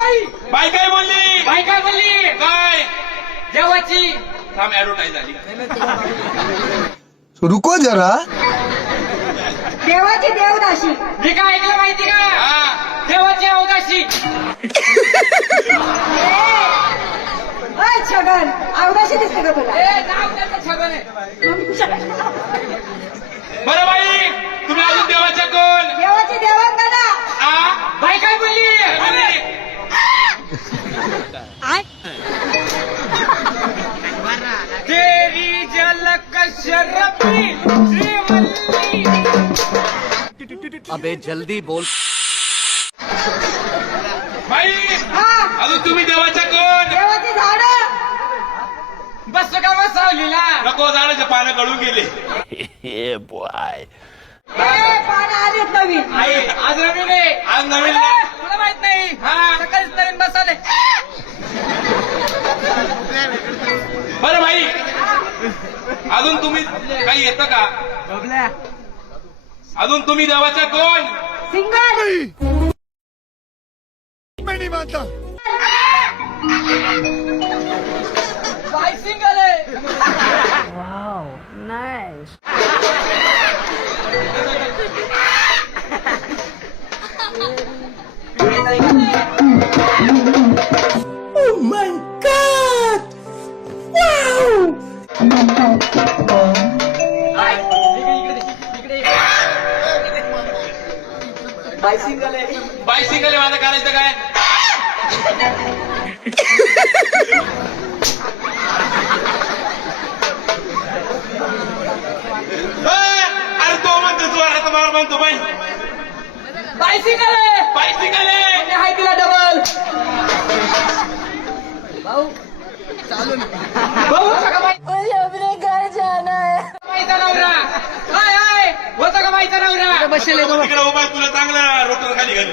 बाई काय बोलली? बाई काय बोलली? काय? देवाची थांब, ऍडव्हर्टाईज झाली. रुको जरा. देवाची देवदाशी. मी काय ऐकलं माहिती का? हा, देवाची अवदाशी. अय छगन, अवदाशी दिसते का तुला? नाव त्याचं छगन आहे. बरं बाई, तुम्ही अजून देवाच्या कोण? देवाची देवांगना. आ? बाई काय बोलली? काय बोलली? तेरी झलक शर्फी श्रीवल्ली. अबे जल्दी बोल. बाई, हा, अजून तुम्ही देवाच्या कोण? देवाची झाडं. बस का बसवलीला. नको, झाडाचे पानं गळून गेले. पानं आलीच नवीन. आई आज नवीन आहे. आज नवीन अरे, तुला माहित नाही. हा. सकाळीच नवीन बसवले. बरं बाई, अजून तुम्ही काही येतं का? बबल्या. अजून तुम्ही देवाच्या कोण? सिंगल. बाई सिंगल आहे. बाई सिंगल आहे. बाई सिंगल आहे, माझं करायचं काय? अरे तो म्हणतो तू, आता मला म्हणतो बाई. बाई सिंगल आहे. बाई सिंगल आहे. आणि हाय तिला डबल. भाऊ होता का बाई? बाईचा नवरा. होता का बाईचा नवरा? तिकडे उभा आहे, तुला चांगला रोटर खाली घालू.